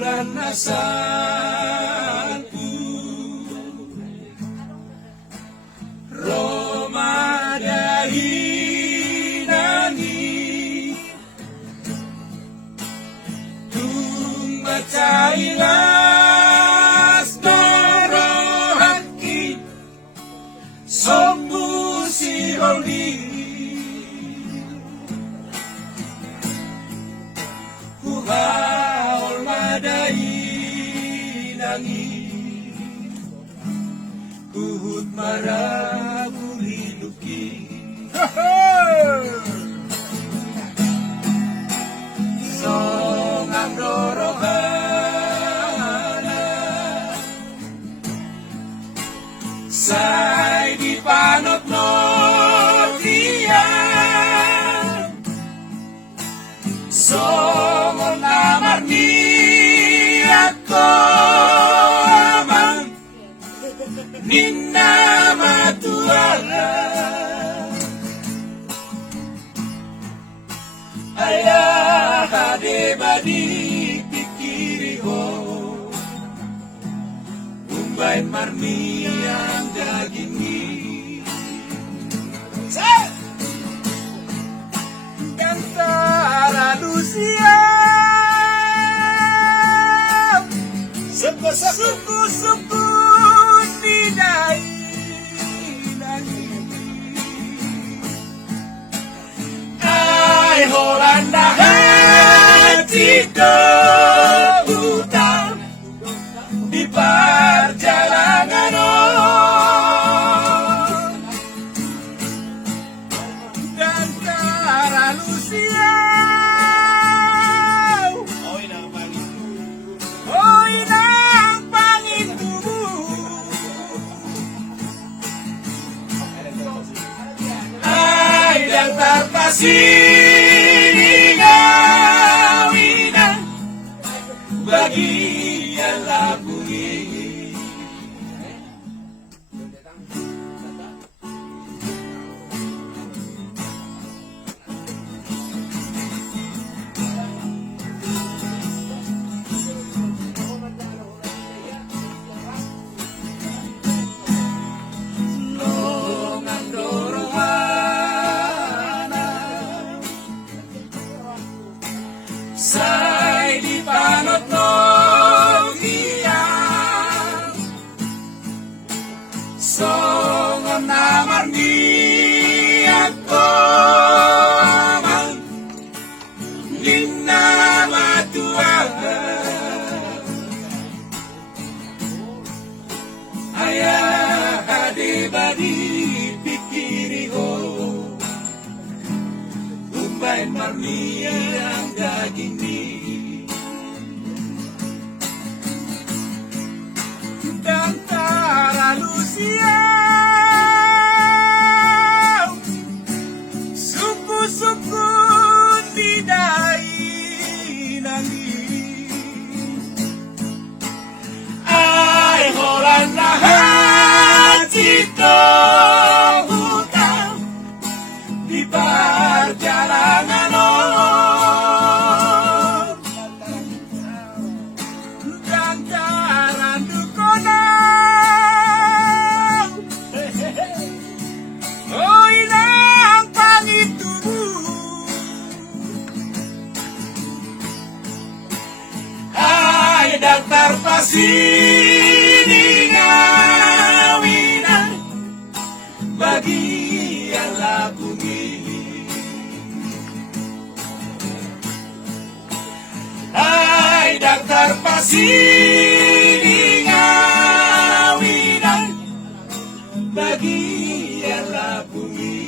bulan asalku Roma dahinani tumbaca ilas dorohaki sombu siroli Kuhaol madai nangi Kuhut marabuli luki Songang dorohana Say di panot notian Songon namar ni ako amang Ninna matuala Ayah adebadi pikiri ho Umbay marmi ang dagingi Gantara Lucia Suku-suku tidak lagi Ay Holanda hati kebutan Di perjalanan Gantara Lucia Siningawina bagian labungi Say di panot notian Songon namar ni ako amang Ninna matuaga Ayah adebadi pikiri ho Umbay marmi ang dagini Gantara Lucia Suku-suku tidak nangi Ay Holanda hati kehutan Di perjalanan Gantaran dukono Oh ilang pangitubu Ay daftar pasiningawinan Bagian labungi Ay daftar pasiningawinan Bagian labungi